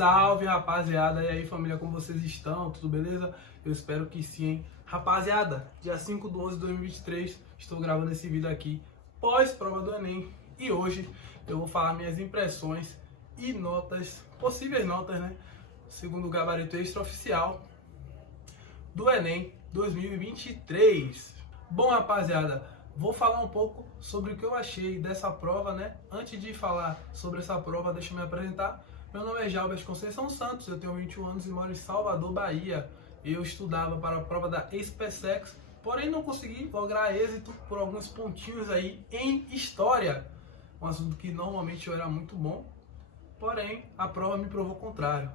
Salve, rapaziada! E aí, família, como vocês estão? Tudo beleza? Eu espero que sim, hein? Rapaziada, dia 5/11/2023, estou gravando esse vídeo aqui pós-prova do Enem e hoje eu vou falar minhas impressões e notas, possíveis notas, né? Segundo o gabarito extraoficial do Enem 2023. Bom, rapaziada, vou falar um pouco sobre o que eu achei dessa prova, né? Antes de falar sobre essa prova, deixa eu me apresentar. Meu nome é Jalbert Conceição Santos, eu tenho 21 anos e moro em Salvador, Bahia. Eu estudava para a prova da SpaceX, porém não consegui lograr êxito por alguns pontinhos aí em História, um assunto que normalmente eu era muito bom, porém a prova me provou o contrário.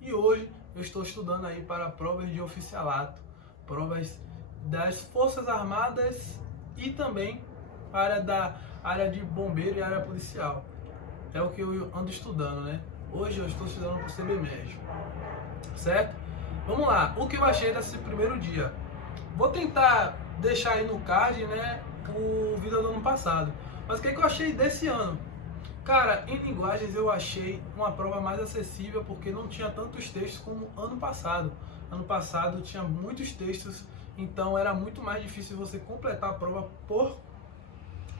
E hoje eu estou estudando aí para provas de oficialato, provas das Forças Armadas e também para da área de bombeiro e área policial. É o que eu ando estudando, né? Hoje eu estou estudando para o CBMED, certo? Vamos lá, o que eu achei desse primeiro dia? Vou tentar deixar aí no card, né, o vídeo do ano passado. Mas o que eu achei desse ano? Cara, em linguagens eu achei uma prova mais acessível porque não tinha tantos textos como ano passado. Ano passado tinha muitos textos, então era muito mais difícil você completar a prova por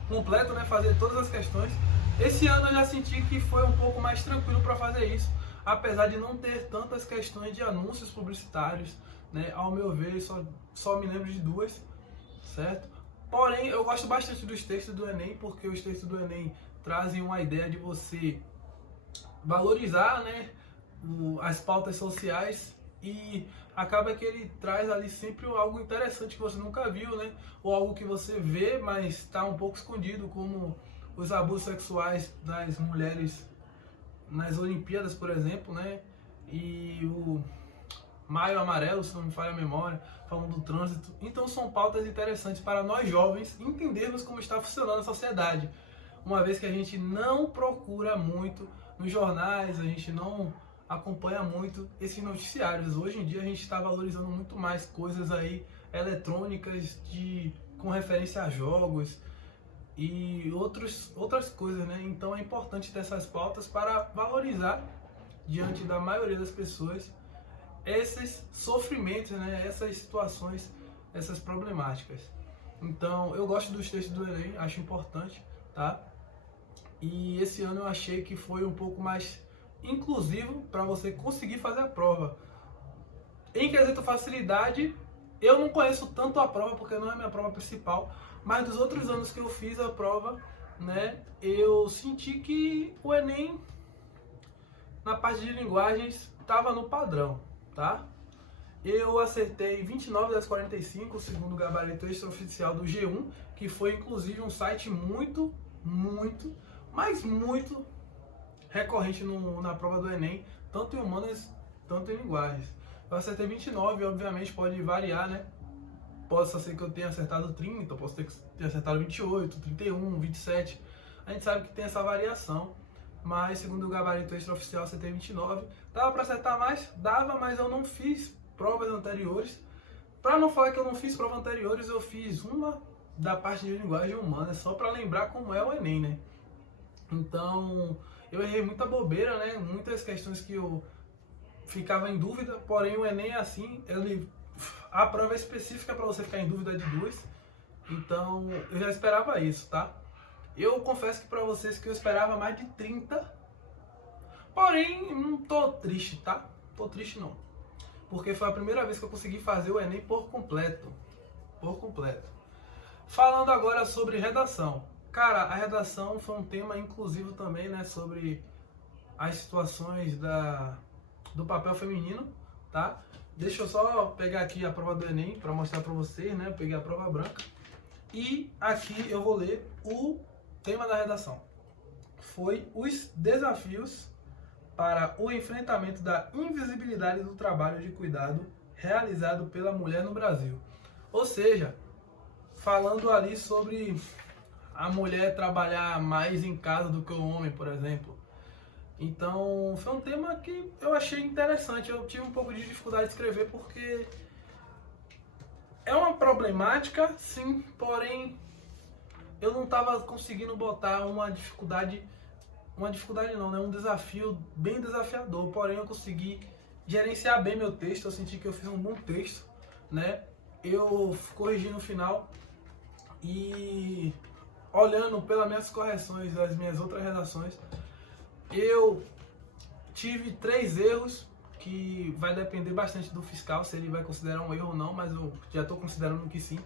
completo, né, fazer todas as questões. Esse ano eu já senti que foi um pouco mais tranquilo para fazer isso, apesar de não ter tantas questões de anúncios publicitários, né, ao meu ver, só me lembro de duas, certo? Porém, eu gosto bastante dos textos do Enem, porque os textos do Enem trazem uma ideia de você valorizar, né, as pautas sociais, e acaba que ele traz ali sempre algo interessante que você nunca viu, né? Ou algo que você vê, mas está um pouco escondido, como os abusos sexuais das mulheres nas Olimpíadas, por exemplo, né? E o Maio Amarelo, se não me falha a memória, falando do trânsito. Então são pautas interessantes para nós jovens entendermos como está funcionando a sociedade, uma vez que a gente não procura muito nos jornais, a gente não acompanha muito esses noticiários. Hoje em dia a gente está valorizando muito mais coisas aí eletrônicas com referência a jogos e outras coisas, né? Então é importante ter essas pautas para valorizar diante da maioria das pessoas esses sofrimentos, né? Essas situações, essas problemáticas. Então eu gosto dos textos do Enem, acho importante, tá? E esse ano eu achei que foi um pouco mais inclusivo para você conseguir fazer a prova. Em quesito facilidade, eu não conheço tanto a prova porque não é a minha prova principal, mas dos outros anos que eu fiz a prova, né, eu senti que o Enem na parte de linguagens estava no padrão, tá? Eu acertei 29 das 45, segundo o gabarito extraoficial do G1, que foi inclusive um site muito recorrente na prova do Enem, tanto em humanas, tanto em linguagens. Eu acertei 29, obviamente pode variar, né? Posso ser que eu tenha acertado 30, posso ter acertado 28, 31, 27. A gente sabe que tem essa variação, mas segundo o gabarito extraoficial, eu acertei 29. Dava para acertar mais? Dava, mas eu não fiz provas anteriores. Para não falar que eu não fiz provas anteriores, eu fiz uma da parte de linguagem humana, só para lembrar como é o Enem, né? Então, eu errei muita bobeira, né? Muitas questões que eu ficava em dúvida, porém o Enem é assim, a prova é específica para você ficar em dúvida de duas, então eu já esperava isso, tá? Eu confesso que para vocês que eu esperava mais de 30, porém não tô triste, tá? Tô triste não, porque foi a primeira vez que eu consegui fazer o Enem por completo, Falando agora sobre redação. Cara, a redação foi um tema inclusivo também, né, sobre as situações do papel feminino, tá? Deixa eu só pegar aqui a prova do Enem para mostrar para vocês, né? Eu peguei a prova branca e aqui eu vou ler o tema da redação. Foi os desafios para o enfrentamento da invisibilidade do trabalho de cuidado realizado pela mulher no Brasil. Ou seja, falando ali sobre a mulher trabalhar mais em casa do que o homem, por exemplo. Então, foi um tema que eu achei interessante. Eu tive um pouco de dificuldade de escrever porque é uma problemática, sim, porém eu não estava conseguindo botar uma dificuldade uma dificuldade não, né? Um desafio bem desafiador, porém eu consegui gerenciar bem meu texto, eu senti que eu fiz um bom texto, né? Eu corrigi no final e olhando pelas minhas correções das minhas outras redações, eu tive 3 erros, que vai depender bastante do fiscal, se ele vai considerar um erro ou não, mas eu já estou considerando que sim.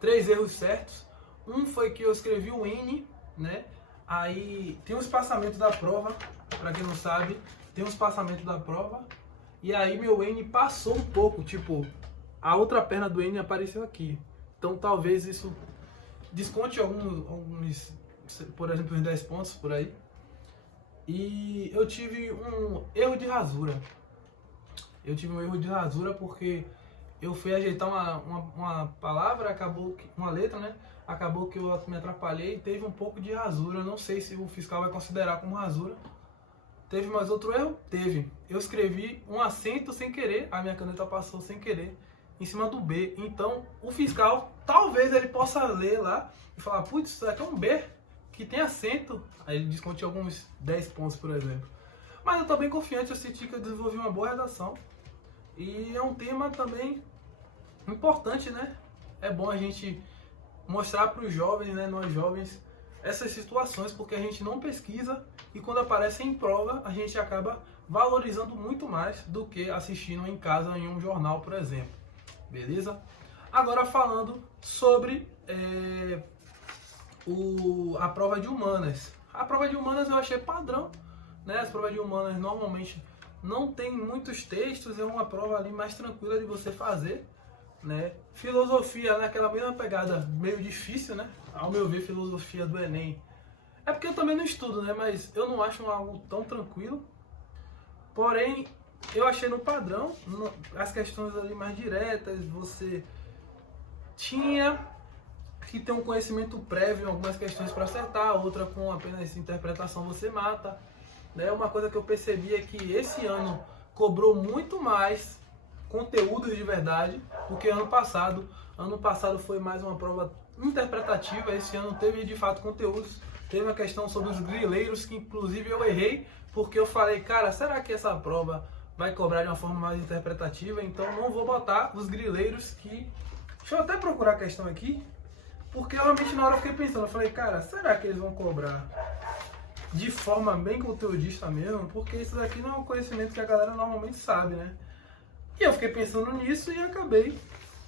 3 erros certos. Um foi que eu escrevi o N, né? Aí tem um espaçamento da prova, para quem não sabe, tem um espaçamento da prova, e aí meu N passou um pouco, tipo, a outra perna do N apareceu aqui. Então talvez isso desconte alguns, por exemplo, uns 10 pontos por aí. E eu tive um erro de rasura. Eu tive um erro de rasura porque eu fui ajeitar uma palavra, acabou que, uma letra, né? Acabou que eu me atrapalhei e teve um pouco de rasura. Eu não sei se o fiscal vai considerar como rasura. Teve mais outro erro? Teve. Eu escrevi um acento sem querer, a minha caneta passou sem querer em cima do B. Então, o fiscal, talvez ele possa ler lá e falar, putz, isso aqui é um B que tem acento. Aí ele desconte alguns 10 pontos, por exemplo. Mas eu estou bem confiante, eu senti que eu desenvolvi uma boa redação. E é um tema também importante, né? É bom a gente mostrar para os jovens, né, nós jovens, essas situações, porque a gente não pesquisa e quando aparece em prova, a gente acaba valorizando muito mais do que assistindo em casa em um jornal, por exemplo. Beleza? Agora falando sobre a prova de humanas. A prova de humanas eu achei padrão, né? As provas de humanas normalmente não tem muitos textos, é uma prova ali mais tranquila de você fazer, né? Filosofia, naquela mesma pegada, meio difícil, né? Ao meu ver, filosofia do Enem. É porque eu também não estudo, né? Mas eu não acho algo tão tranquilo. Porém, eu achei no padrão, as questões ali mais diretas, você tinha que ter um conhecimento prévio em algumas questões para acertar, outra com apenas interpretação você mata. Né? Uma coisa que eu percebi é que esse ano cobrou muito mais conteúdos de verdade do que ano passado. Ano passado foi mais uma prova interpretativa, esse ano teve de fato conteúdos. Teve uma questão sobre os grileiros, que inclusive eu errei, porque eu falei, cara, será que essa prova vai cobrar de uma forma mais interpretativa? Então não vou botar os grileiros que... Deixa eu até procurar a questão aqui, porque realmente na hora eu fiquei pensando, eu falei, cara, será que eles vão cobrar de forma bem conteudista mesmo? Porque isso daqui não é um conhecimento que a galera normalmente sabe, né? E eu fiquei pensando nisso e acabei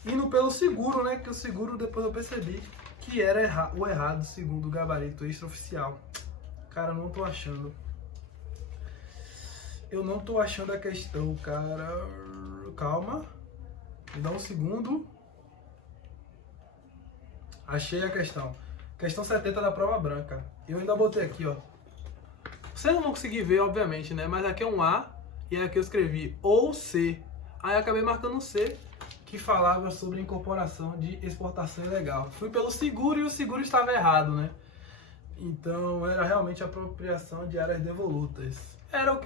indo pelo seguro, né? Que o seguro depois eu percebi que era o errado segundo o gabarito extraoficial. Cara, não tô achando. Eu não tô achando a questão, cara. Calma. Me dá um segundo. Achei a questão. Questão 70 da prova branca. Eu ainda botei aqui, ó. Vocês não vão conseguir ver, obviamente, né? Mas aqui é um A e aqui eu escrevi ou C. Aí eu acabei marcando um C, que falava sobre incorporação de exportação ilegal. Fui pelo seguro e o seguro estava errado, né? Então era realmente apropriação de áreas devolutas. Era o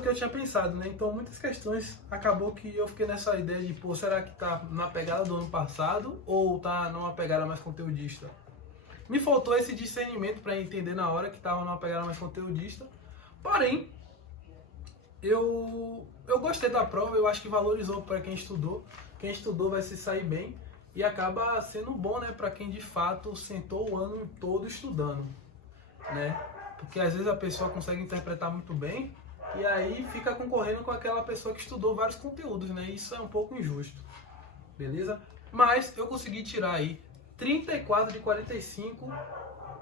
que eu tinha pensado, né? Então muitas questões acabou que eu fiquei nessa ideia de, pô, será que tá na pegada do ano passado ou tá numa pegada mais conteudista? Me faltou esse discernimento para entender na hora que tava numa pegada mais conteudista. Porém, eu gostei da prova, eu acho que valorizou para quem estudou. Quem estudou vai se sair bem e acaba sendo bom, né, para quem de fato sentou o ano todo estudando, né? Porque às vezes a pessoa consegue interpretar muito bem e aí fica concorrendo com aquela pessoa que estudou vários conteúdos, né? Isso é um pouco injusto, beleza? Mas eu consegui tirar aí 34 de 45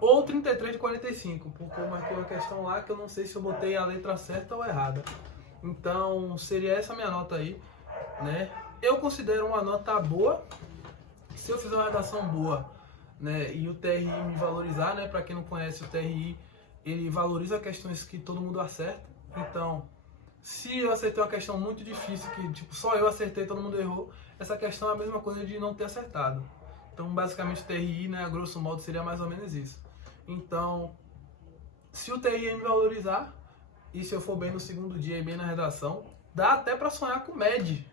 ou 33 de 45, porque eu marquei uma questão lá que eu não sei se eu botei a letra certa ou errada. Então seria essa minha nota aí, né? Eu considero uma nota boa. Se eu fizer uma redação boa, né, e o TRI me valorizar, né, para quem não conhece, o TRI ele valoriza questões que todo mundo acerta. Então, se eu acertei uma questão muito difícil que tipo só eu acertei, todo mundo errou, essa questão é a mesma coisa de não ter acertado. Então, basicamente o TRI, né, a grosso modo seria mais ou menos isso. Então, se o TRI me valorizar e se eu for bem no segundo dia e bem na redação, dá até para sonhar com MED.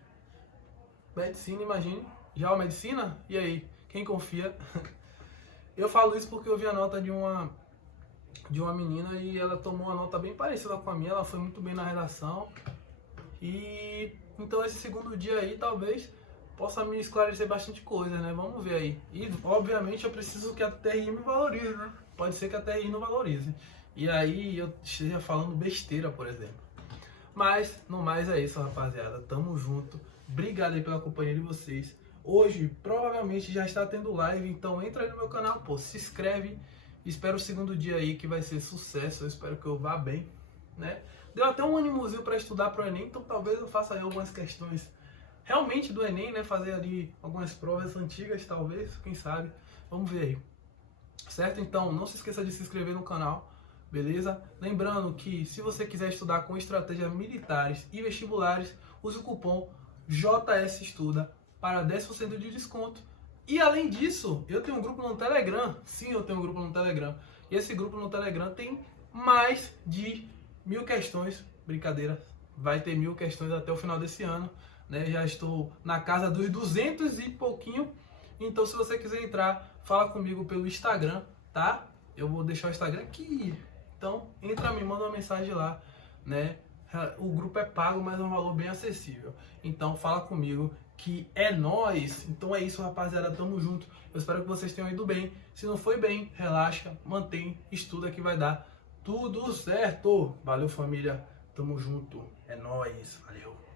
Medicina, imagine. Já a medicina? E aí? Quem confia? Eu falo isso porque eu vi a nota de uma de uma menina e ela tomou uma nota bem parecida com a minha, ela foi muito bem na redação. E então esse segundo dia aí talvez possa me esclarecer bastante coisa, né? Vamos ver aí. E obviamente eu preciso que a TRI me valorize, né? Pode ser que a TRI não valorize. E aí eu esteja falando besteira, por exemplo. Mas, no mais é isso, rapaziada. Tamo junto. Obrigado aí pela companhia de vocês. Hoje, provavelmente, já está tendo live. Então, entra aí no meu canal, pô. Se inscreve. Espero o segundo dia aí, que vai ser sucesso. Eu espero que eu vá bem, né? Deu até um animozinho para estudar pro Enem. Então, talvez eu faça aí algumas questões realmente do Enem, né? Fazer ali algumas provas antigas, talvez. Quem sabe. Vamos ver aí. Certo? Então, não se esqueça de se inscrever no canal. Beleza? Lembrando que se você quiser estudar com estratégias militares e vestibulares, use o cupom JS Estuda para 10% de desconto. E além disso, eu tenho um grupo no Telegram. Sim, eu tenho um grupo no Telegram. E esse grupo no Telegram tem mais de 1000 questões. Brincadeira, vai ter 1000 questões até o final desse ano, né? Já estou na casa dos 200 e pouquinho. Então, se você quiser entrar, fala comigo pelo Instagram, tá? Eu vou deixar o Instagram aqui. Então, entra, me manda uma mensagem lá, né? O grupo é pago, mas é um valor bem acessível. Então, fala comigo que é nóis. Então é isso, rapaziada. Tamo junto. Eu espero que vocês tenham ido bem. Se não foi bem, relaxa, mantém, estuda que vai dar tudo certo. Valeu, família. Tamo junto. É nóis. Valeu.